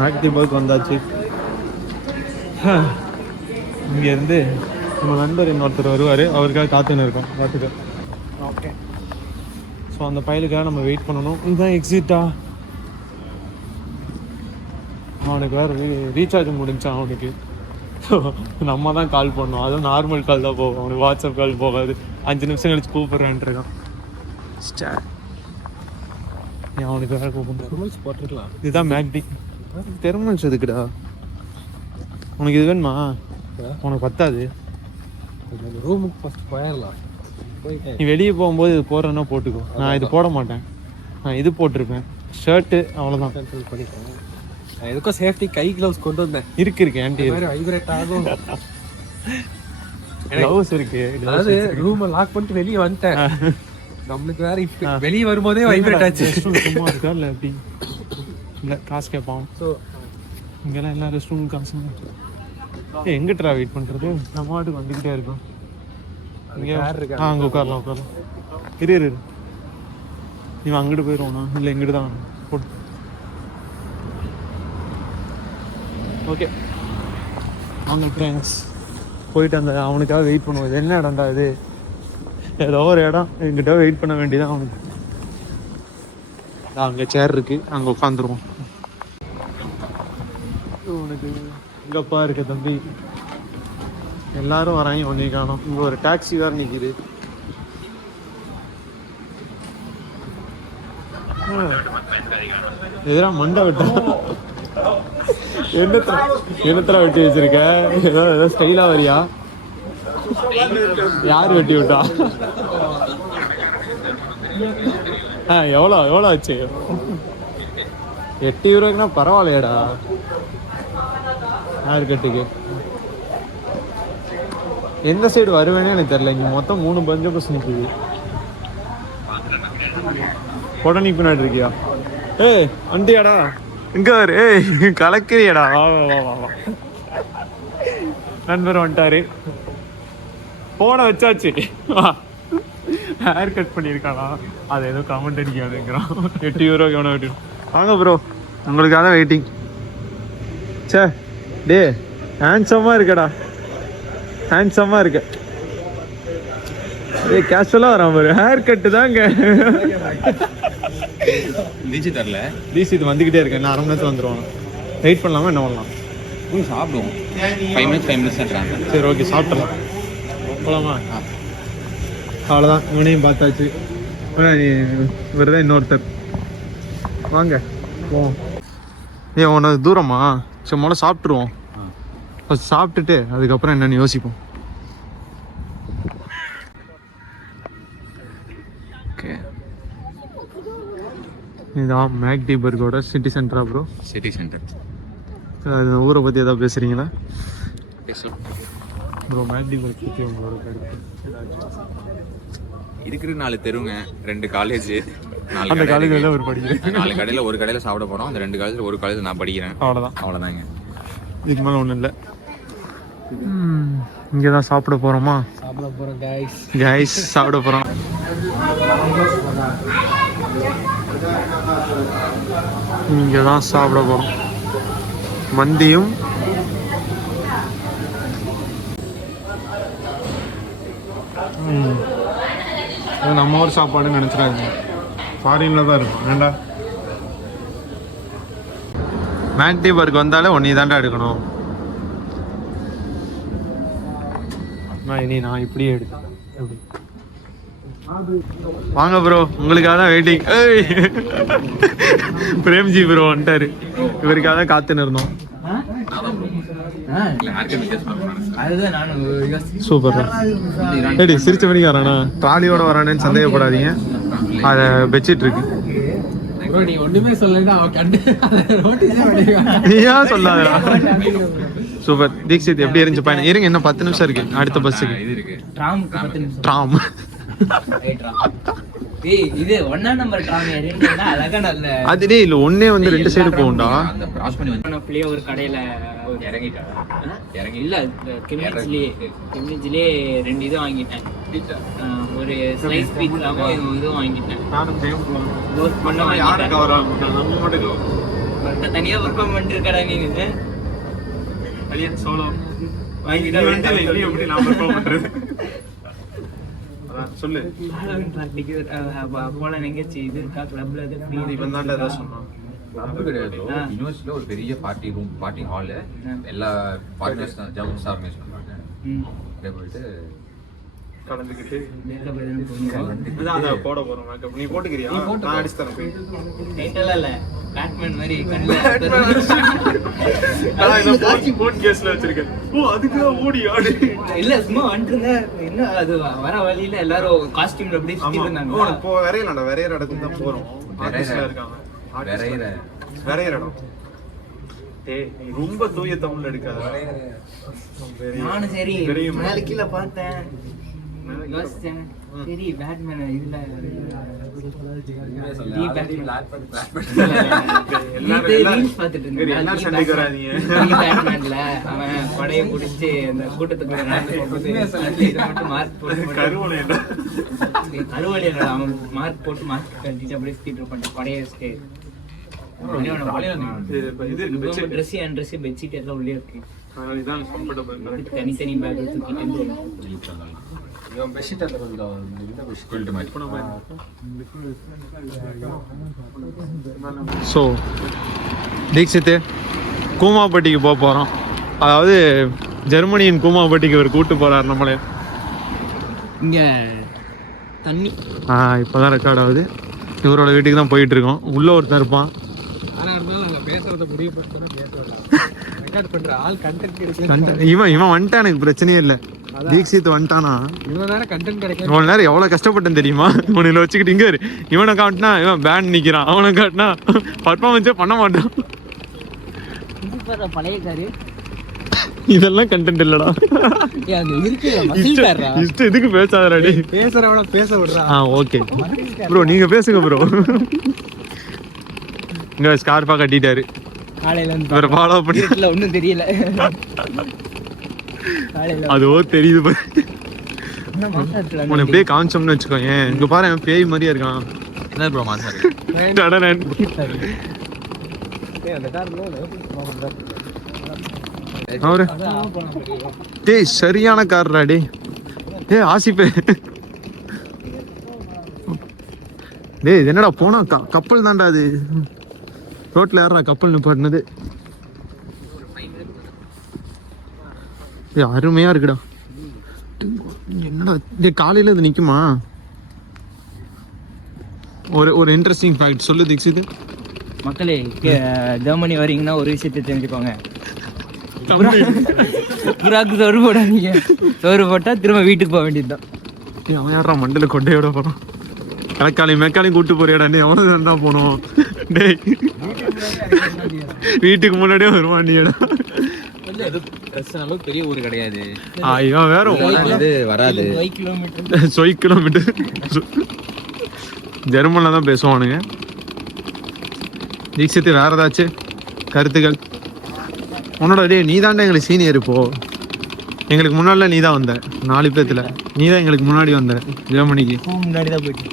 மேக்டிபர்க் வந்தாச்சு. இங்கேருந்து நம்ம நண்பர் இன்னொருத்தர் வருவார், அவருக்காக காத்துன்னு இருக்கோம். பார்த்துக்க. ஓகே, ஸோ அந்த பயலுக்காக நம்ம வெயிட் பண்ணணும். இதுதான் எக்ஸிட்டா? அவனுக்கு வேறு ரீசார்ஜ் முடிஞ்சான் அவனுக்கு. நம்ம தான் கால் பண்ணோம், அதுவும் நார்மல் கால் தான் போகும், அவனுக்கு வாட்ஸ்அப் கால் போகாது. 5 நிமிஷம் கழிச்சு கூப்பிட்றேன்ட்டு இருக்கான். அவனுக்கு வேறு கூப்பிட்டு போட்டுருக்கலாம். இதுதான் மேக்டி. தெர்மல்ஸ் எதுக்குடா உனக்கு? இது வேணுமா? உனக்கு பத்தாது. ரூமுக்கு ஃபஸ்ட் போயிடலாம். நீ வெளியே போகும்போது இது போடுறேன்னா போட்டுக்கோ. நான் இது போட மாட்டேன், நான் இது போட்டிருப்பேன் ஷர்ட்டு, அவ்வளோதான். பண்ணிக்கிறேன். நான் எதுக்கும் சேஃப்டி கை க்ளவுஸ் கொண்டு வந்தேன். இருக்கு ஆன்டி, வைப்ரேட் ஆகும். க்ளவுஸ் இருக்கு. அதாவது ரூமை லாக் பண்ணிட்டு வெளியே வந்துட்டேன். நம்மளுக்கு வேற இப்போ வெளியே வரும்போதே வைப்ரேட் ஆச்சு. சும்மா இருக்கா இல்லை எப்படி? இல்லை காசு கேட்பான். ஸோ இங்கெல்லாம் எல்லா ரெஸ்ட் ரூமும் காசு. எங்கிட்டா வெயிட் பண்ணுறது? நம்ம வாட்டுக்கு வந்துக்கிட்டே இருக்கோம். இங்கே அங்கே உட்காரலாம். இரு நீ அங்கிட்டு போயிடுவோண்ணா, இல்லை இங்கிட்டு தான் போட்டு. ஓகே வாங்க ஃப்ரெண்ட்ஸ், போயிட்டு அந்த அவனுக்காக வெயிட் பண்ணுவோம். இது என்ன இடம்டா இது? ஏதோ ஒரு இடம், எங்கிட்ட வெயிட் பண்ண வேண்டியதான் அவனுக்கு. அங்கே சேர் இருக்கு, அங்கே உட்காந்துருவோம். உனக்கு இங்கப்பா இருக்க தம்பி, எல்லாரும் வராங்க, ஒன்றே காணும். இங்கே ஒரு டாக்ஸி வேறு நிற்கிது. எதிரா மண்டை வெட்ட என்னத்துல வெட்டி வச்சிருக்க? ஏதோ ஸ்டைலா வரியா? யார் வெட்டி விட்டா? எவ்வளோ ஆச்சு? 8 யூரோக்குன்னா பரவாயில்லையாடா ஹேர் கட்டுக்கு. எந்த சைடு வருவேனே எனக்கு தெரியல. இங்கே மொத்தம் 3 பஸ் நிற்குது. உடனே பின்னாடி இருக்கியா? ஏய் வண்டியாடா, இங்க வரு. ஏய் கலக்கிறியடா, வா. நண்பர் வந்துட்டாரு, போன வச்சாச்சு. ஹேர் கட் பண்ணியிருக்கானா? அது ஏதோ கமெண்ட் அடிக்காதுங்கிறான். 8 யூரோக்கு எவனை வெட்டி. வாங்க ப்ரோ, உங்களுக்காக தான் வெயிட்டிங். சே டே, ஹேண்ட்ஸமாக இருக்கடா, ஹேண்ட்ஸமாக இருக்க. டே கேஷுவலாக வரான் பாரு. ஹேர் கட்டு தாங்க. டிசி இது வந்துக்கிட்டே இருக்கேன். நான் 1/2 மணி நேரத்தில் வந்துடுவாங்க. வெயிட் பண்ணலாமா என்ன பண்ணலாம்? சாப்பிடுவோம். 5 மினிட்ஸ் தான். சரி ஓகே, சாப்பிடலாம். போகலாமா? அவ்வளோதான், இவனையும் பார்த்தாச்சு. இவர் தான் இன்னொருத்தர். வாங்க போவோம். உனக்கு தூரமா? சரி முதல்ல சாப்பிட்ருவோம். ஃபஸ்ட் சாப்பிட்டுட்டு அதுக்கப்புறம் என்னென்னு யோசிப்போம். ஓகே, இதுதான் மேக்டிபர்கோட சிட்டி சென்டரா ப்ரோ? City centre. அது ஊரை பற்றி எதாவது பேசுகிறீங்களா? பேசலாம் ப்ரோ. மேக்டிபர்க் பற்றி உங்களோட கருத்து? இருக்கிற 4 தெருவுங்க, 2 காலேஜ். அந்த காலேஜில் ஒரு படிக்கிறேன். 4 கடையில் ஒரு கடையில் சாப்பிட போகிறோம். அந்த 2 காலேஜில் ஒரு காலேஜில் நான் படிக்கிறேன். அவ்வளோதாங்க. இதுக்கு மேலே ஒன்றும் இல்லை. இங்கே தான் சாப்பிட போகிறோமா? சாப்பிட போகிறோம் கைஸ், சாப்பிட போகிறோம். இங்கே தான் சாப்பிட போகிறோம். மந்தியும் நம்ம ஊர் சாப்பாடுன்னு நினச்சிடாதீங்க, ஃபாரினில் தான் இருக்கும். ஏண்டா மேக்டிபர்க் வந்தாலே ஒன்றே தாண்டா எடுக்கணும். நான் இப்படியே எடுத்தேன். எப்படி? வாங்க ப்ரோ, உங்களுக்காக தான் வெயிட்டிங். பிரேம்ஜி ப்ரோ வந்துட்டாரு, இவருக்காக தான் காத்துன்னு இருந்தோம். சூப்பர். ஏடி சிரிச்ச மணிக்கு வரானா? ட்ராலியோட வரானேன்னு சந்தேகப்படாதீங்க, அதை வச்சிட்டு இருக்கு. ஏன் சொல்லாதடா. சூப்பர். தீக்ஷித் எப்படி இருந்துச்சு பயணம்? இருங்க, இன்னும் 10 நிமிஷம் இருக்கு அடுத்த பஸ்ஸுக்கு. ட்ராம் அது டே இல்ல, ஒன்னே வந்து 2 சைடு போகும்டா. ஒரு கடையில இல்ல கெமிஜிலே 2 இது வாங்கிட்டேன். ஒரு ஸ்லைஸ் பீட்சாவும் இது வாங்கிட்டேன். தனியா பெர்ஃபார்ம் பண்ணிட்டு இருக்கடா நீ அலியன் சோலோ வாங்கிட்டா எப்படி நான் பெர்ஃபார்ம் பண்றது சொல்லு பார்ட்டிக்கு போல எங்கேயாச்சு இது இருக்கா கிளப்ல இவன் தான்டா ஏதாவது சொன்னான் யூனிவர்சிட்டியில ஒரு பெரிய பார்ட்டி ரூம் பார்ட்டி ஹாலு எல்லா பார்ட்டிஸ் தான் ஜம்ஸ் ஆர்கனைஸ் பண்றாங்க போயிட்டு கலந்துக்கிட்டு அதை போட போறோம் மேக்கப் நீ போட்டுக்கிறியா நான் அடிச்சு தரேன் நைட்டெல்லாம் இல்ல பேட்மேன் மாதிரி போன் கேஸ்ல வச்சிருக்கேன் ஓ அதுக்குதான் ஓடி ஆடு இல்ல சும்மா வந்துட்டு என்ன அது வர வழியில எல்லாரும் காஸ்டியூம்ல அப்படியே சுத்திட்டு இருந்தாங்க இப்போ வரையலாம்டா வரையற இடத்துக்கு தான் போறோம் ஆர்டிஸ்ட்ல இருக்காங்க வரையற இடம் ஏய் நீ ரொம்ப தூய தமிழ்ல எடுக்காத நானும் சரி மேல கீழே பார்த்தேன் யோசிச்சேன் சரி பேட்மேன் இதுல அவன் படைய குடிச்சு அந்த கூட்டத்துக்கு கருவழி அவன் மார்க் போட்டு மார்க் கட்டிட்டு அப்படியே சுத்திட்டு இருப்பான் படைய வச்சுட்டு பெட்ஷீட் எல்லாம் உள்ளே இருக்கு தனித்தனி பேக் தூக்கிட்டு ஸோ தீக்ஷித்து கூமாப்பட்டிக்கு போக போகிறோம். அதாவது ஜெர்மனியின் கூமாப்பட்டிக்கு ஒரு கூட்டு போகிறார் நம்மளே. இங்கே தண்ணி இப்போ தான் ரெக்கார்ட் ஆகுது. இவரோட வீட்டுக்கு தான் போயிட்டு இருக்கோம். உள்ள ஒருத்தர் இருப்பான். இவன் வந்துட்டான், எனக்கு பிரச்சனையே இல்லை. தீக்ஷித் வந்துட்டானா இவ்வளோ நேரம் எவ்வளோ கஷ்டப்பட்டேன் தெரியுமா? இவனை வச்சுக்கிட்டு இங்கே இவனை காட்டினா இவன் பேண்ட் நிற்கிறான், அவனை காட்டினா பர்ஃபார்மன்ஸே பண்ண மாட்டான். இதெல்லாம் கண்டென்ட் இல்லடா. இதுக்கு பேசாதடி, பேசுறவன பேச விடுறா. ஓகே ப்ரோ, நீங்க பேசுங்க ப்ரோ. இங்க ஸ்கார்ஃபா கட்டிட்டாரு. இவரை ஃபாலோ பண்ணி ஒன்றும் தெரியல. அதுவோ தெரியுது பாரு. உன்னை எப்படியே காமிச்சோம்னு வச்சுக்கோங்க. இங்க பாரு, பேய் மாதிரியா இருக்கான். என்ன ப்ரோ மாசாரு அவரு டேய் சரியான கார்ரா டே. ஆசிப்பே டேய் இது என்னடா போனா கப்பல் தான்டா அது. ரோட்ல யாரா கப்பல் நிப்பாட்டினது? அருமையா இருக்குடா. என்னடா இது காலையில இது நிக்குமா? ஒரு இன்ட்ரெஸ்டிங் ஃபேக்ட் சொல்லு தீக்ஷித். மக்களே, ஜெர்மனி வரீங்கன்னா ஒரு விஷயத்தை தெரிஞ்சுக்கோங்க. புறாக்கு சோறு போடாதீங்க. சோறு போட்டா திரும்ப வீட்டுக்கு போக வேண்டியதுதான். அவன் யாரா மண்டல கொட்டையோட போறான்? மெக்காலையும் கூட்டு போறியாடா? நீ எவ்வளவு தான் போனோம் டேய்? வீட்டுக்கு முன்னாடியே வருவான் நீடா. பெரிய ஊர் கிடையாது. இவன் வேற வராது. கிலோமீட்டர் ஜெர்மன்ல தான் பேசுவானுங்க. தீக்ஷித் வேற ஏதாச்சும் கருத்துக்கள்? உன்னோட டே நீ தாண்டா எங்களுக்கு சீனியர். இப்போ எங்களுக்கு முன்னாடில நீ தான் வந்த. 4 பேத்துல நீ தான் எங்களுக்கு முன்னாடி வந்த. ஜெர்மனிக்கு முன்னாடி தான் போயிட்டு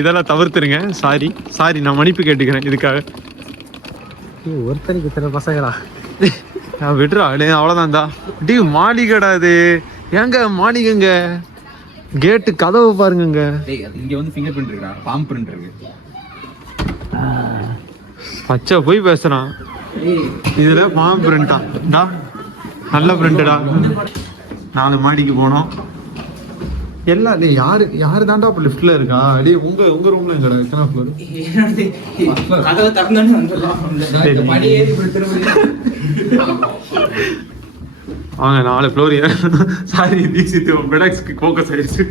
இதெல்லாம் தவிர்த்துருங்க. சாரி நான் மன்னிப்பு கேட்டுக்கிறேன் இதுக்காக. ஒருத்தருக்கு இத்தனை பசங்களா? விடுறா அவ்வளோதான்டா. டி மாளிகைடா இது. ஏங்க மாளிகைங்க, கேட்டு கதவு பாருங்க. இங்க வந்து ஃபிங்கர் பிரிண்ட் இருக்கா, பாம் பிரிண்ட் இருக்கு. பச்சை போய் பேசுறான். இதுல பாம் பிரிண்டா? நல்ல பிரிண்டடா. 4 மாடிக்கு போனோம். எல்லாம் யாரு தாண்டா அப்ப லிஃப்ட்ல இருக்கா? அடி உங்க ரூம்ல எங்கடா? எத்தனை ஃப்ளோர்? கதவை திறந்தோன்னு வந்துடலாம். வாங்க 4 ஃப்ளோர். சாரி தீக்ஷித், பெடாக்ஸ்க்கு ஃபோக்கஸ் ஆயிடுச்சு.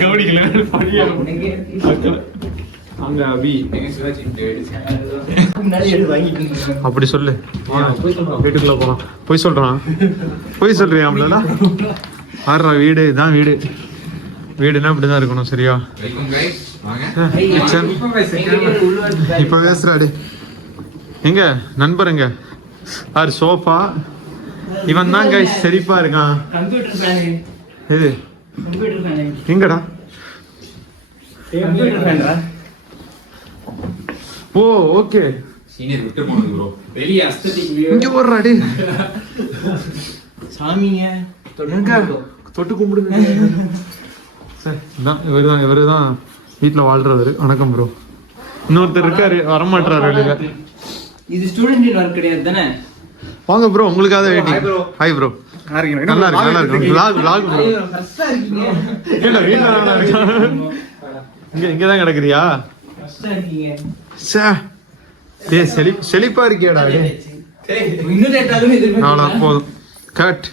கவனிக்கல. அங்க அபி அப்படி சொல்லு. வீட்டுக்குள்ள போலாம். போய் சொல்றியா? ஆடுறா வீடு இதான். வீடுனா இப்படிதான் இருக்கணும். சரியா? இப்ப பேசுறாடு. எங்க நண்பருங்க யார்? சோஃபா. இவன் தான் கைஸ் சரிப்பா இருக்கான். எது எங்கடா? கம்ப்யூட்டர் ஃபேன்டா ஓ ஓகே சீனியர் விட்டு போனது ப்ரோ. வெளிய அஸ்தட்டிக் வியூ இங்க போடுறாடி சாமிங்க தொட்டு கும்பிடுங்க சார். இவருதான் வீட்டுல வாழ்றவரு. வணக்கம் ப்ரோ. இன்னொருத்தர் இருக்காரு, வரமாட்டாரு வெளியில. இது ஸ்டூடெண்ட் ஒர்க் கிடையாது தானே? வாங்க ப்ரோ, உங்களுக்காக வெயிட்டிங். Hi bro. நல்லா இருக்கு. vlog bro. ஃபர்ஸ்டா இருக்கீங்க. இல்ல வீட்ல நல்லா இருக்கு. இங்க தான் கிடக்குறியா? ஃபர்ஸ்டா இருக்கீங்க. சே டேய் செழிப்பா இருக்கியாடா டேய். இன்னும் லேட்டாலும் எதிர்பார்க்கல. அவ்வளோ போதும். கட்.